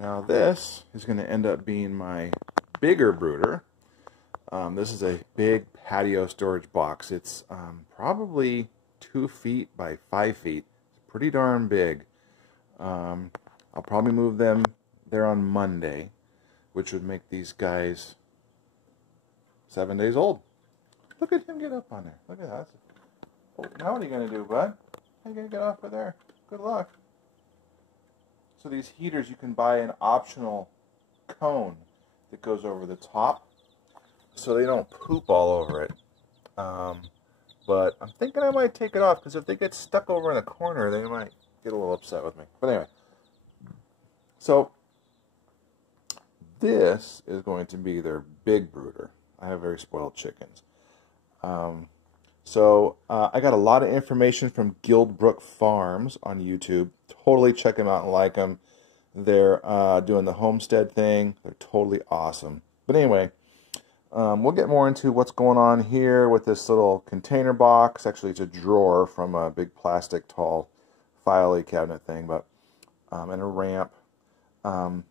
Now this is going to end up being my bigger brooder. This is a big patio storage box. It's probably 2 feet by 5 feet. It's pretty darn big. I'll probably move them there on Monday, which would make these guys 7 days old. Look at him get up on there. Look at that. Oh, now what are you going to do, bud? How are you going to get off of there? Good luck. So these heaters, you can buy an optional cone that goes over the top so they don't poop all over it. But I'm thinking I might take it off because if they get stuck over in a corner, they might get a little upset with me. But anyway, so this is going to be their big brooder. I have very spoiled chickens. I got a lot of information from Guildbrook Farms on YouTube. Totally check them out and like them. They're doing the homestead thing. They're totally awesome. But anyway, we'll get more into what's going on here with this little container box. Actually, it's a drawer from a big plastic tall filing cabinet thing, but and a ramp. And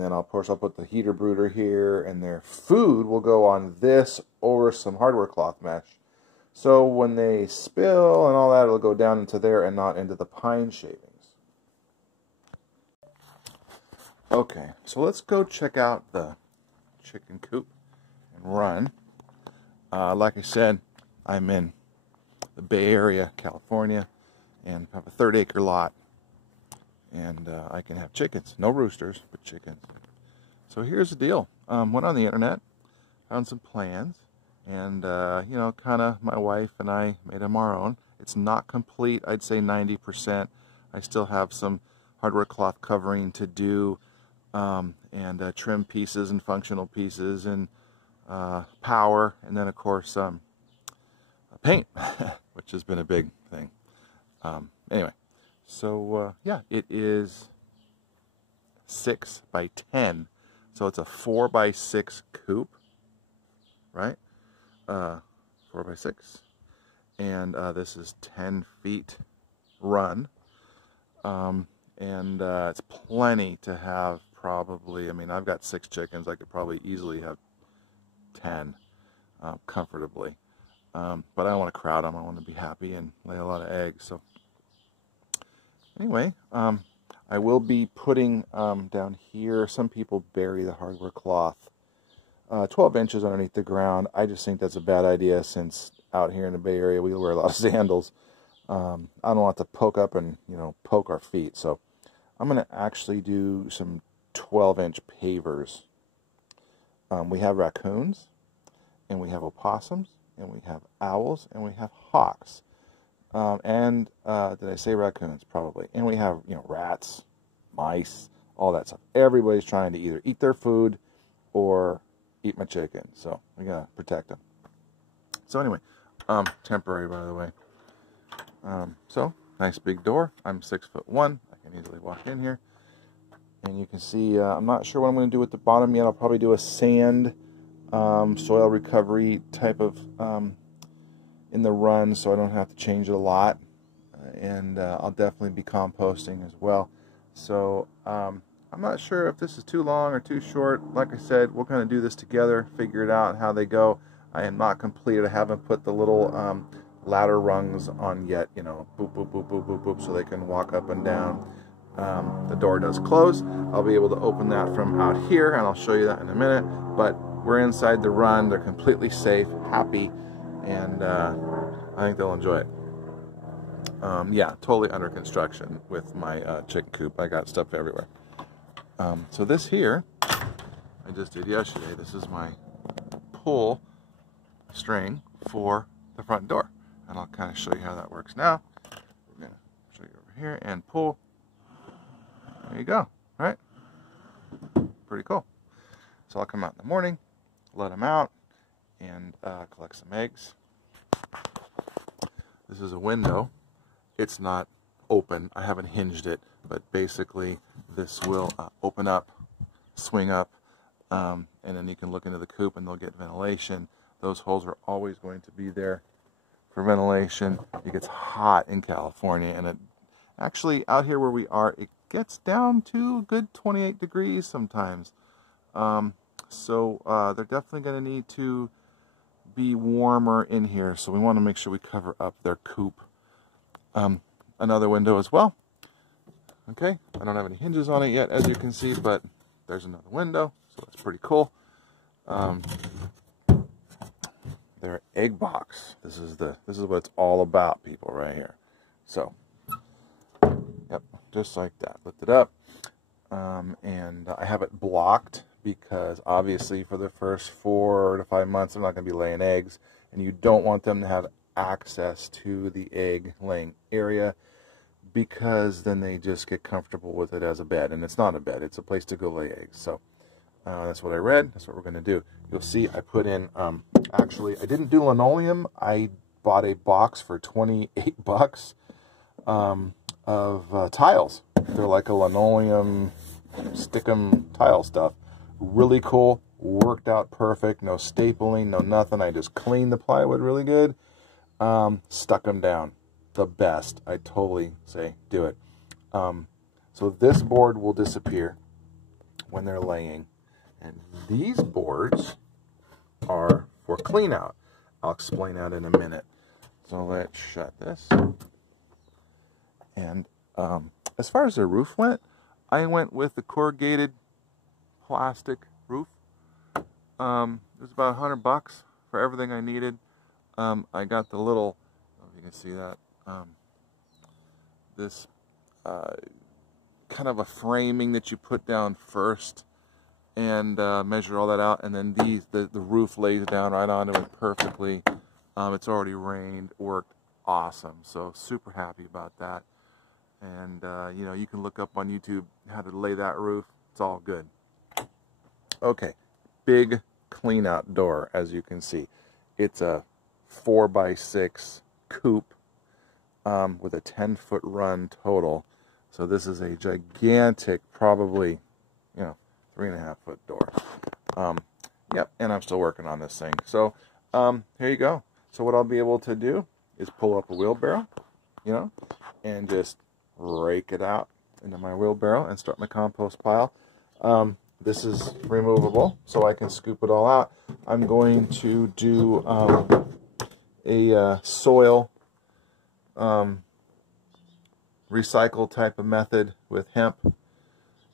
then, of course, I'll put the heater brooder here, and their food will go on this over some hardware cloth mesh. So when they spill and all that, it'll go down into there and not into the pine shavings. Okay, so let's go check out the chicken coop and run. Like I said, I'm in the Bay Area, California, and have a 30-acre lot. And I can have chickens. No roosters, but chickens. So here's the deal. Went on the internet, found some plans, and, you know, kind of my wife and I made them our own. It's not complete. I'd say 90%. I still have some hardware cloth covering to do, and trim pieces and functional pieces and power, and then, of course, paint, which has been a big thing. Anyway. So, yeah, it is 6 by 10. So it's a 4 by 6 coop, right? 4 by 6. And this is 10 feet run. It's plenty to have probably, I mean, I've got 6 chickens. I could probably easily have 10 comfortably. But I don't want to crowd them. I want to be happy and lay a lot of eggs. So anyway, I will be putting down here, some people bury the hardware cloth 12 inches underneath the ground. I just think that's a bad idea since out here in the Bay Area we wear a lot of sandals. I don't want to poke up and, you know, poke our feet. So I'm going to actually do some 12-inch pavers. We have raccoons, and we have opossums, and we have owls, and we have hawks. Did I say raccoons? Probably. And we have, you know, rats, mice, all that stuff. Everybody's trying to either eat their food or eat my chicken. So we gotta protect them. So anyway, temporary, by the way. So nice big door. I'm 6'1". I can easily walk in here, and you can see. I'm not sure what I'm going to do with the bottom yet. I'll probably do a sand, soil recovery type of. In the run, so I don't have to change it a lot, and I'll definitely be composting as well. So I'm not sure if this is too long or too short. Like I said, we'll kind of do this together, figure it out how they go. I am not completed. I haven't put the little ladder rungs on yet, you know, boop, boop, boop, boop, boop, boop, so they can walk up and down. The door does close. I'll be able to open that from out here, and I'll show you that in a minute. But we're inside the run. They're completely safe, happy, and I think they'll enjoy it. Yeah, totally under construction with my chicken coop. I got stuff everywhere. So this here, I just did yesterday. This is my pull string for the front door. And I'll kind of show you how that works now. We're going to show you over here and pull. There you go. All right? Pretty cool. So I'll come out in the morning, let them out, and collect some eggs. This is a window. It's not open. I haven't hinged it, but basically this will open up, swing up, and then you can look into the coop and they'll get ventilation. Those holes are always going to be there for ventilation. It gets hot in California, and it actually out here where we are, it gets down to a good 28 degrees sometimes. So they're definitely going to need to be warmer in here, so we want to make sure we cover up their coop. Another window as well. Okay, I don't have any hinges on it yet, as you can see, but there's another window, so that's pretty cool. Their egg box. This is what it's all about, people, right here. So, yep, just like that. Lift it up, and I have it blocked because obviously for the first 4 to 5 months, they're not going to be laying eggs, and you don't want them to have access to the egg laying area, because then they just get comfortable with it as a bed, and it's not a bed, it's a place to go lay eggs. So that's what I read, that's what we're going to do. You'll see I put in, actually I didn't do linoleum, I bought a box for 28 bucks of tiles. They're like a linoleum stick-em tile stuff. Really cool, worked out perfect, no stapling, no nothing. I just cleaned the plywood really good, stuck them down. The best. I totally say do it. So this board will disappear when they're laying, and these boards are for clean out. I'll explain that in a minute. So let's shut this. And as far as the roof went, I went with the corrugated plastic roof. It was about $100 for everything I needed. I got the little, I don't know if you can see that, this kind of a framing that you put down first, and measure all that out, and then the roof lays down right onto it perfectly. It's already rained, worked awesome, so super happy about that. And you know, you can look up on YouTube how to lay that roof. It's all good. Okay, big clean out door, as you can see. It's a 4x6 coupe with a 10-foot run total. So this is a gigantic, probably, you know, 3.5-foot door. Yep, and I'm still working on this thing. So here you go. So what I'll be able to do is pull up a wheelbarrow, you know, and just rake it out into my wheelbarrow and start my compost pile. This is removable, so I can scoop it all out. I'm going to do a soil recycle type of method with hemp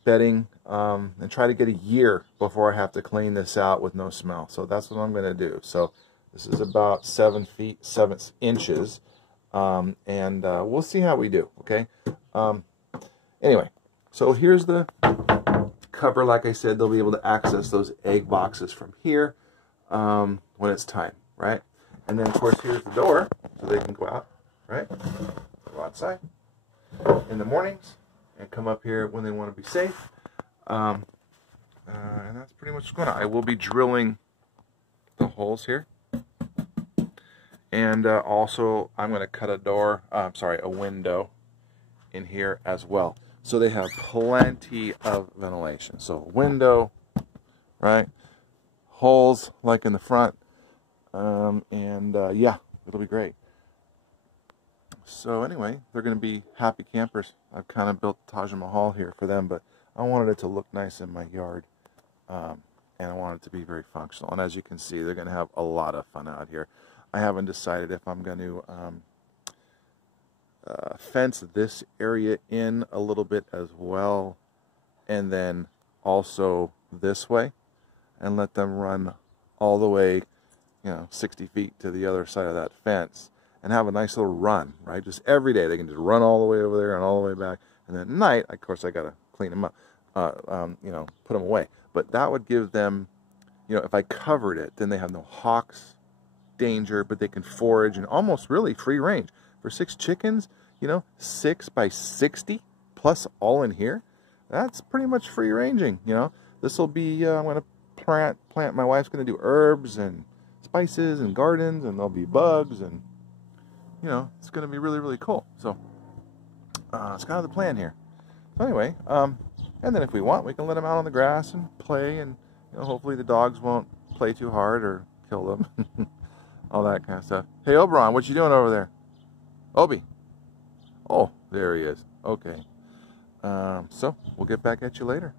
bedding, and try to get a year before I have to clean this out with no smell. So that's what I'm going to do. So this is about 7 feet 7 inches, and we'll see how we do. Okay. Anyway, so here's the cover. Like I said, they'll be able to access those egg boxes from here when it's time, right? And then of course here's the door, so they can go out, right? Go outside in the mornings and come up here when they want to be safe. And that's pretty much what's going on. I will be drilling the holes here, and also I'm going to cut a door, a window in here as well, so they have plenty of ventilation. So window, right? Holes like in the front, yeah, it'll be great. So anyway, they're going to be happy campers. I've kind of built Taj Mahal here for them, but I wanted it to look nice in my yard, and I want it to be very functional. And as you can see, they're going to have a lot of fun out here. I haven't decided if I'm going to fence this area in a little bit as well, and then also this way, and let them run all the way, you know, 60 feet to the other side of that fence, and have a nice little run, right? Just every day they can just run all the way over there and all the way back, and then at night, of course, I got to clean them up, you know, put them away. But that would give them, you know, if I covered it, then they have no hawks danger, but they can forage and almost really free range. For 6 chickens, you know, 6 by 60 plus all in here, that's pretty much free ranging, you know. This will be, I'm going to plant, my wife's going to do herbs and spices and gardens, and there'll be bugs, and, you know, it's going to be really, really cool. So, it's kind of the plan here. So anyway, and then if we want, we can let them out on the grass and play, and, you know, hopefully the dogs won't play too hard or kill them. All that kind of stuff. Hey, Oberon, what you doing over there? Obi. Oh, there he is. Okay. So we'll get back at you later.